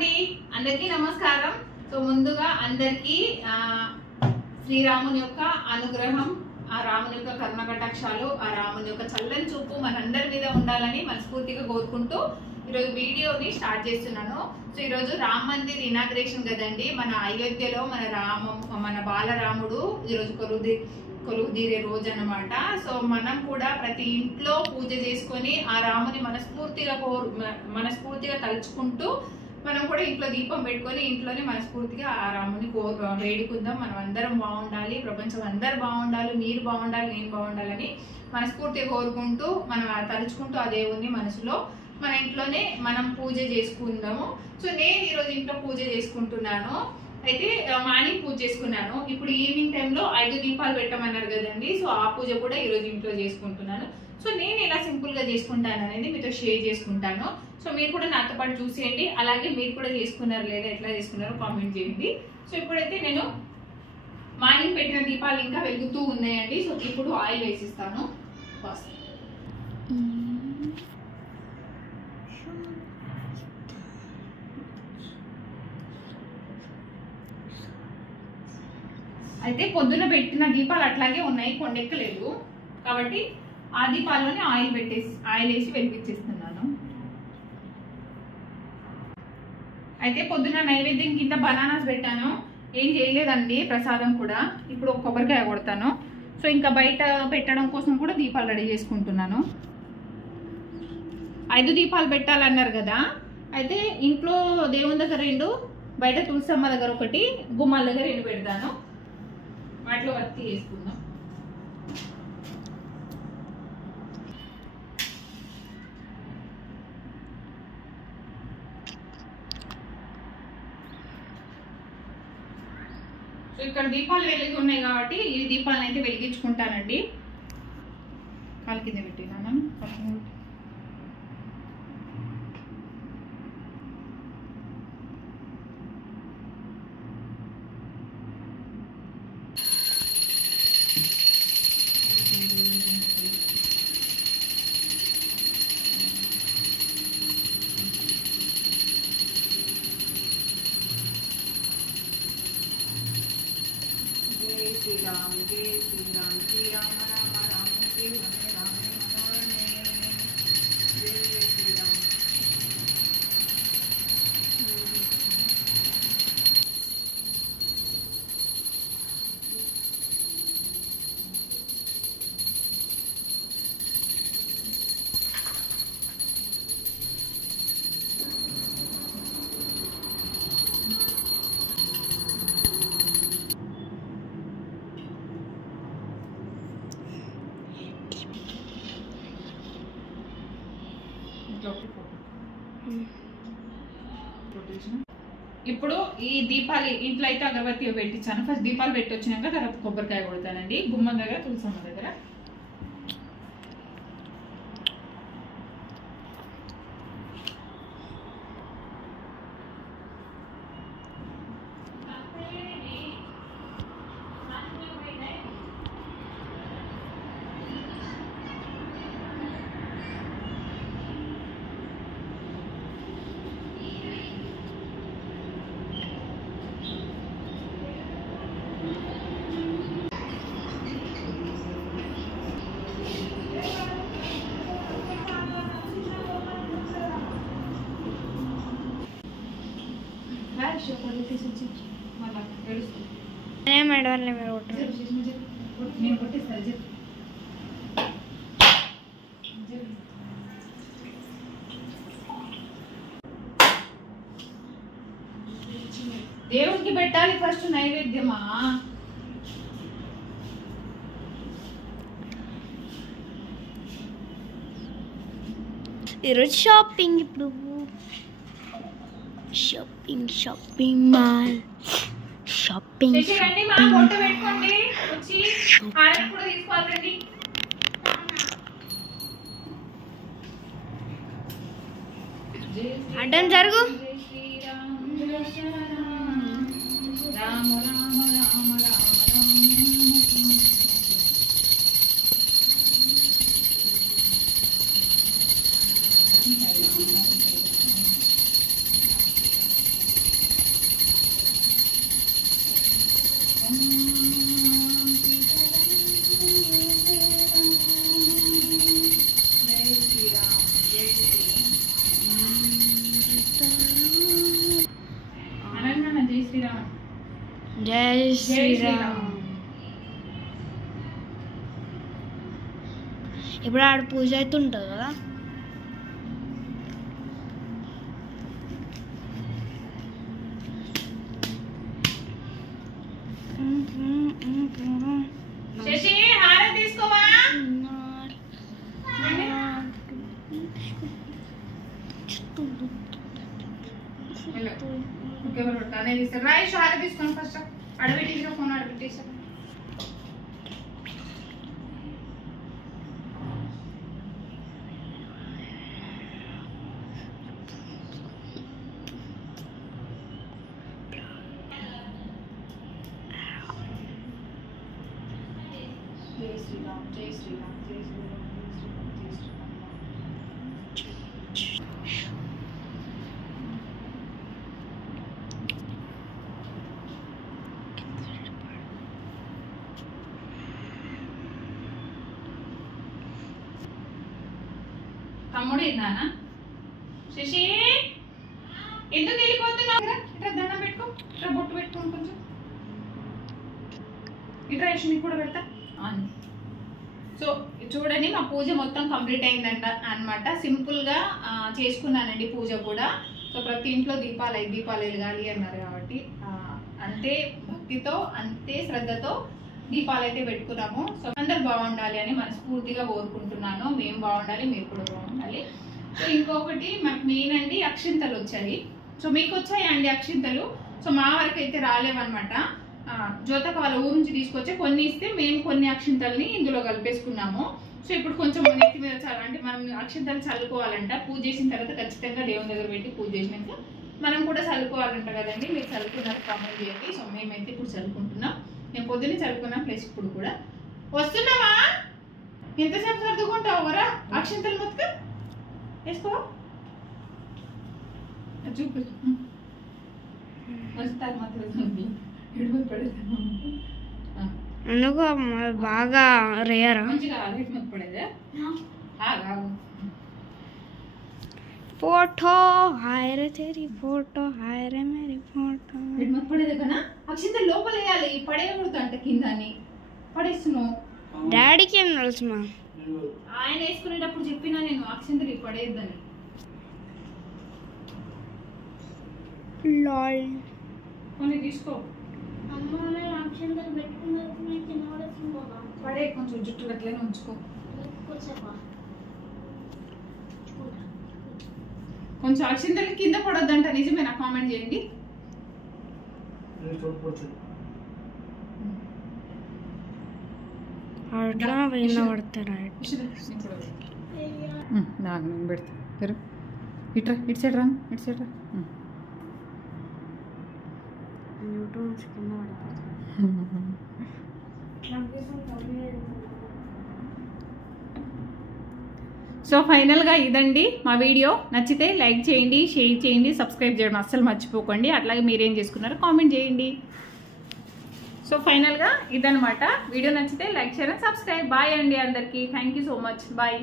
అండి అందరికీ నమస్కారం। సో ముందుగా అందరికీ శ్రీరాముని యొక్క అనుగ్రహం, ఆ రాముని యొక్క కరుణ కటాక్షాలు, ఆ రాముని యొక్క చల్లని చూపు మనందరి మీద ఉండాలని మనస్ఫూర్తిగా కోరుకుంటూ ఈరోజు వీడియోని స్టార్ట్ చేస్తున్నాను। సో ఈరోజు రామ మందిర్ ఇనాగ్రేషన్ కదండి, మన అయోధ్యలో మన బాలరాముడు ఈరోజు కొలువుదీరే రోజు అన్నమాట। సో మనం కూడా ప్రతి ఇంట్లో పూజ చేసుకొని ఆ రాముని మనస్ఫూర్తిగా తలుచుకుంటూ మనం కూడా ఇంట్లో దీపం పెట్టుకొని ఇంట్లోనే మనస్ఫూర్తిగా ఆ రాముని వేడుకుందాం। మనం అందరం బాగుండాలి, ప్రపంచం అందరు బాగుండాలి, మీరు బాగుండాలి, నేను బాగుండాలని మనస్ఫూర్తిగా కోరుకుంటూ మనం తలుచుకుంటూ ఆ దేవుణ్ణి మనసులో మన ఇంట్లోనే మనం పూజ చేసుకుందాము। సో నేను ఈరోజు ఇంట్లో పూజ చేసుకుంటున్నాను। అయితే మార్నింగ్ పూజ చేసుకున్నాను, ఇప్పుడు ఈవినింగ్ టైంలో 5 దీపాలు పెట్టమన్నారు కదండి। సో ఆ పూజ కూడా ఈరోజు ఇంట్లో చేసుకుంటున్నాను। సో నేను ఎలా సింపుల్ గా చేసుకుంటాను అనేది మీతో షేర్ చేసుకుంటాను। సో మీరు కూడా నాతో పాటు చూసేయండి, అలాగే మీరు కూడా చేసుకున్నారు లేదా ఎట్లా చేసుకున్నారో కామెంట్ చేయండి। సో ఇప్పుడైతే నేను మార్నింగ్ పెట్టిన దీపాలు ఇంకా వెలుగుతూ ఉన్నాయండి। సో ఇప్పుడు ఆయిల్ వేసిస్తాను ఫస్ట్। అయితే పొద్దున పెట్టిన దీపాలు అట్లాగే ఉన్నాయి, కొండెక్కలేదు కాబట్టి ఆ దీపాల్లోనే ఆయిల్ వేసి వెలిగించేస్తున్నాను। అయితే పొద్దున నైవేద్యం కింద బనానాస్ పెట్టాను, ఏం చేయలేదండి ప్రసాదం కూడా। ఇప్పుడు ఒక కొబ్బరికాయ కొడతాను। సో ఇంకా బయట పెట్టడం కోసం కూడా దీపాలు రెడీ చేసుకుంటున్నాను। 5 దీపాలు పెట్టాలన్నారు కదా, అయితే ఇంట్లో దేవుని దగ్గర 2, బయట తులసమ్మ దగ్గర 1, గుమ్మాల దగ్గర 2 పెడతాను। వాటిలో వత్తి వేసుకుందాం। సో ఇక్కడ దీపాలు వెలిగి ఉన్నాయి కాబట్టి ఈ దీపాలను అయితే వెలిగించుకుంటానండి। కాలు కింద పెట్టినాను। श्री राम जय श्री राम, श्री राम राम राम श्री हमें राम मनोरमे जय श्री राम। ఇప్పుడు ఈ దీపాలు ఇంట్లో అయితే అగరబత్తి పెట్టించాను, ఫస్ట్ దీపాలు పెట్టి వచ్చినాక తర్వాత కొబ్బరికాయ కొడతానండి గుమ్మం దగ్గర, తులసమ్మ దగ్గర। దేవుడికి పెట్టాలి ఫస్ట్ నైవేద్యమా। ఈరోజు షాపింగ్, ఇప్పుడు షాపింగ్ మాల్, షాపింగ్ అడ్డం జరుగు। రామ రామ రామ రామ శ్రీరామ్. జై శ్రీరామ్. ఇప్పుడు ఆడ పూజ అయితే ఉంటుంది కదా. శశి హారతి తీసుకోవా. అనే తీస్తారు రాయేష్ హారతి తీసుకుని ఫస్ట్ అడబెట్టేసా ఫోన్ అడబెట్టేసా. జై శ్రీరామ్ జై శ్రీరామ్ జై శ్రీరామ్ జై శ్రీరామ్ జై శ్రీరామ్. తమ్ముడు ఏందానా శశి ఎందుకు వెళ్ళిపోతున్నావు? ఇట్లా దండం పెట్టుకో, ఇట్లా బొట్టు పెట్టుకోండి కొంచెం. ఇట్లా యశ్మికి కూడా పెడతా. సో చూడండి మా పూజ మొత్తం కంప్లీట్ అయిందంట అనమాట. సింపుల్గా చేసుకున్నానండి పూజ కూడా. సో ప్రతి ఇంట్లో దీపాలు వెలగాలి అన్నారు కాబట్టి అంతే భక్తితో అంతే శ్రద్ధతో దీపాలు అయితే పెట్టుకున్నాము. సో అందరు బాగుండాలి అని మనస్ఫూర్తిగా కోరుకుంటున్నాను. మేము బాగుండాలి, మీరు కూడా బాగుండాలి. సో ఇంకొకటి మనకు మెయిన్ అండి అక్షింతలు వచ్చాయి. సో మీకు వచ్చాయి అండి అక్షింతలు? సో మా వరకు అయితే రాలేవన్నమాట. జ్యోతక వాళ్ళ ఊరు నుంచి తీసుకొచ్చి కొన్ని ఇస్తే మేము కొన్ని అక్షింతల్ని ఇందులో కలిపేసుకున్నాము. సో ఇప్పుడు కొంచెం నెత్తి మీద అంటే మనం అక్షింతలు చల్లుకోవాలంట. పూజ చేసిన తర్వాత ఖచ్చితంగా దేవుని దగ్గర పెట్టి పూజ చేసినాక మనం కూడా చల్లుకోవాలంట కదండి. మీరు చల్లుకున్నారు కామెంట్ చేయండి. సో మేమైతే ఇప్పుడు చల్లుకుంటున్నాం. నేను పొద్దున్నే చల్లుకున్నాం ప్లస్ ఇప్పుడు కూడా. వస్తున్నావా? ఎంతసేపు సర్దుకుంటావు వరా? అక్షింతలు మొత్తం వేసుకో చూపు వస్తారు మాత్రం ఎందుకు బాగా రేయరా? फोटो हाय रे तेरी फोटो हाय रे मेरी फोटो పడేదే కదా. అక్షింతలు లోపల వేయాలి, పడేయకూడదు అంట కిందని. పడేస్తున్నావు. డాడీకి ఏం తెలుసు మా? ఆయన వేసుకునేటప్పుడు చెప్పినా నేను అక్షింతలు పడేద్దని. లాల్ కొన్ని తీసుకో. పడే కొంచెం జుట్టు అట్లనే ఉంచుకో. కొంచెం అక్షింతలు కింద పడొద్దంట. నిజమేనా? కామెంట్ చేయండి. అట్లా పైన పడతారా? నాకు నేను పెడతా. ఇట్రా ఇటు సైడ్ రా, ఇటు సైడ్ రా. సో ఫైనల్గా ఇదండి మా వీడియో. నచ్చితే లైక్ చేయండి, షేర్ చేయండి, సబ్స్క్రైబ్ చేయడం అస్సలు మర్చిపోకండి. అట్లాగే మీరేం చేసుకున్నారో కామెంట్ చేయండి. సో ఫైనల్గా ఇదనమాట వీడియో. నచ్చితే like, share and subscribe. Bye అండి అందరికీ. Thank you so much. Bye.